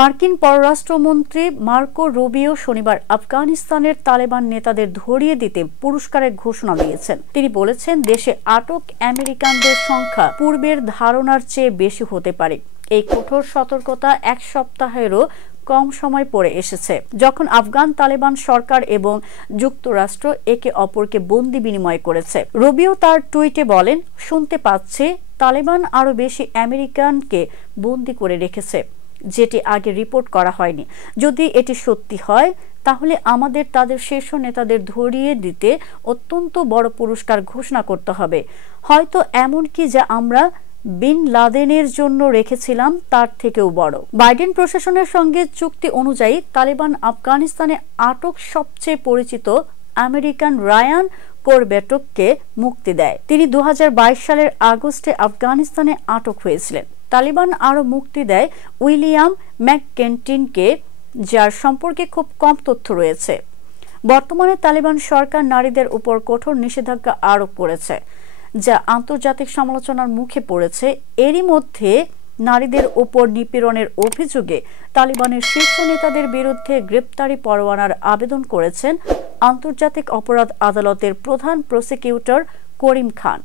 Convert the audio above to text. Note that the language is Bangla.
মার্কিন পররাষ্ট্রমন্ত্রী মার্কো রুবিও শনিবার আফগানিস্তানের তালেবান নেতাদের ধরিয়ে দিতে পুরস্কারের ঘোষণা দিয়েছেন। তিনি বলেছেন, দেশে আটক আমেরিকানদের সংখ্যা পূর্বের ধারণার চেয়ে বেশি হতে পারে। এই কঠোর সতর্কতা এক সপ্তাহেরও কম সময় পরে এসেছে, যখন আফগান তালেবান সরকার এবং যুক্তরাষ্ট্র একে অপরকে বন্দি বিনিময় করেছে। রুবিও তার টুইটে বলেন, শুনতে পাচ্ছি তালেবান আরও বেশি আমেরিকানকে বন্দি করে রেখেছে, যেটি আগে রিপোর্ট করা হয়নি। যদি এটি সত্যি হয়, তাহলে আমাদের তাদের শীর্ষ নেতাদের ধরিয়ে দিতে অত্যন্ত বড় পুরস্কার ঘোষণা করতে হবে, হয়তো এমনকি যা আমরা বিন লাদেনের জন্য রেখেছিলাম তার থেকেও বড়। বাইডেন প্রশাসনের সঙ্গে চুক্তি অনুযায়ী তালেবান আফগানিস্তানে আটক সবচেয়ে পরিচিত আমেরিকান রায়ান করবেটককে মুক্তি দেয়। তিনি 2022 সালের আগস্টে আফগানিস্তানে আটক হয়েছিলেন। তালিবান আরও মুক্তি দেয় উইলিয়াম ম্যাককেন্টিনকে, যার সম্পর্কে খুব কম তথ্য রয়েছে। বর্তমানে তালিবান সরকার নারীদের উপর কঠোর নিষেধাজ্ঞা আরোপ করেছে, যা আন্তর্জাতিক সমালোচনার মুখে পড়েছে। এরই মধ্যে নারীদের উপর নিপীড়নের অভিযোগে তালিবানের শীর্ষ নেতাদের বিরুদ্ধে গ্রেপ্তারি পরোয়ানার আবেদন করেছেন আন্তর্জাতিক অপরাধ আদালতের প্রধান প্রসিকিউটর করিম খান।